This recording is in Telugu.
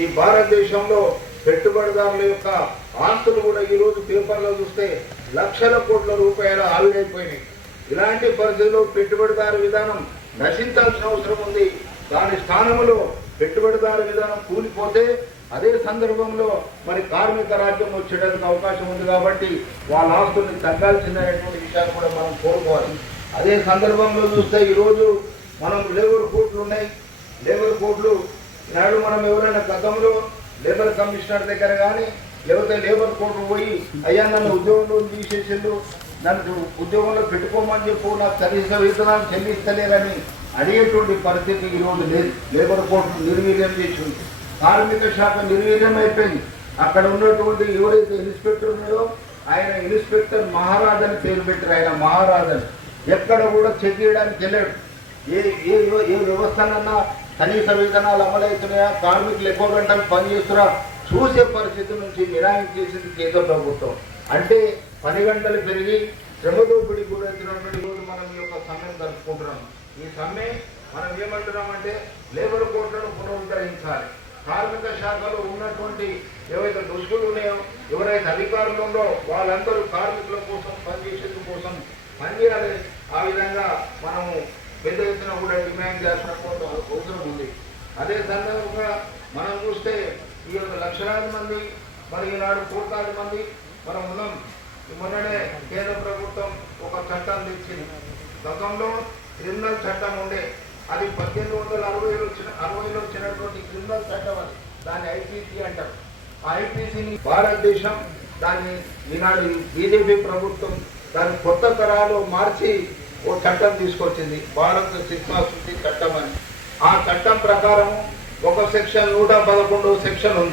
ఈ భారతదేశంలో పెట్టుబడిదారుల యొక్క ఆస్తులు కూడా ఈ రోజు పేపర్లో చూస్తే లక్షల కోట్ల రూపాయలు ఆవిరైపోయినాయి. ఇలాంటి పరిస్థితుల్లో పెట్టుబడిదారు విధానం నశించాల్సిన అవసరం ఉంది. దాని స్థానంలో పెట్టుబడిదారు విధానం కూలిపోతే అదే సందర్భంలో మరి కార్మిక రాజ్యం వచ్చేటందుకు అవకాశం ఉంది. కాబట్టి వాళ్ళ ఆస్తుల్ని తగ్గాల్సిందనేటువంటి విషయాన్ని కూడా మనం కోరుకోవాలి. అదే సందర్భంలో చూస్తే ఈరోజు మనం లేబర్ కోర్టులు ఉన్నాయి. లేబర్ కోర్టులు నాడు మనం ఎవరైనా గతంలో లేబర్ కమిషనర్ దగ్గర కానీ లేకపోతే లేబర్ కోర్టు పోయి అయ్యా నన్ను ఉద్యోగంలో తీసేసిండు, నన్ను ఉద్యోగంలో పెట్టుకోమని చెప్పు, నాకు కనీస వేతనాలు చెల్లిస్తలేరని అడిగేటువంటి పరిస్థితి ఈరోజు లేదు. లేబర్ కోర్టు నిర్వీర్యం చేసింది, కార్మిక శాఖ నిర్వీర్యం అయిపోయింది. అక్కడ ఉన్నటువంటి ఎవరైతే ఇన్స్పెక్టర్ ఉన్నాడో ఆయన ఇన్స్పెక్టర్ మహారాజ్ అని పేరు పెట్టారు. ఆయన మహారాజ్ అని ఎక్కడ కూడా చెక్ చేయడానికి వెళ్ళాడు. ఏ వ్యవస్థనన్నా కనీస వేతనాలు అమలవుతున్నాయా, కార్మికులు ఎక్కువ గంటలు పనిచేస్తున్నా చూసే పరిస్థితి నుంచి మినహాయింపు చేసింది కేంద్ర ప్రభుత్వం. అంటే 10 గంటలు పెరిగి శ్రమదోపిడి గురైనటువంటి రోజు మనం ఈ యొక్క సమ్మెను జరుపుకుంటున్నాం. ఈ సమ్మె మనం ఏమంటున్నామంటే లేబర్ కోర్టులను పునరుద్ధరించాలి. కార్మిక శాఖలో ఉన్నటువంటి ఏవైతే దుష్టులు ఉన్నాయో, ఎవరైతే అధికారులు ఉందో వాళ్ళందరూ కార్మికుల కోసం పనిచేసేందుకు కోసం పనిచేయాలి. ఆ విధంగా మనము పెద్ద ఎత్తున కూడా డిమాండ్ చేయాల్సిన అవసరం ఉంది. అదే సందర్భంగా మనం చూస్తే ఈ యొక్క లక్షలాది మంది మరి ఈనాడు కోట్లాది మంది మనం ఉన్నాం. మొన్ననే కేంద్ర ప్రభుత్వం ఒక చట్టం తెచ్చింది. గతంలో క్రిమినల్ చట్టం ఉండే, అది 1860లో వచ్చినటువంటి క్రిమినల్ చట్టం. అది దాన్ని ఐపీసీ అంటారు. ఆ ఐపీసీని భారతదేశం దాన్ని ఈనాడు బీజేపీ ప్రభుత్వం దాన్ని కొత్త తరాలు మార్చి ఓ చట్టం తీసుకొచ్చింది, భారత శిక్షా శుద్ధి చట్టం అని. ఆ చట్టం ప్రకారం ఒక సెక్షన్ 111 సెక్షన్ ఉంది.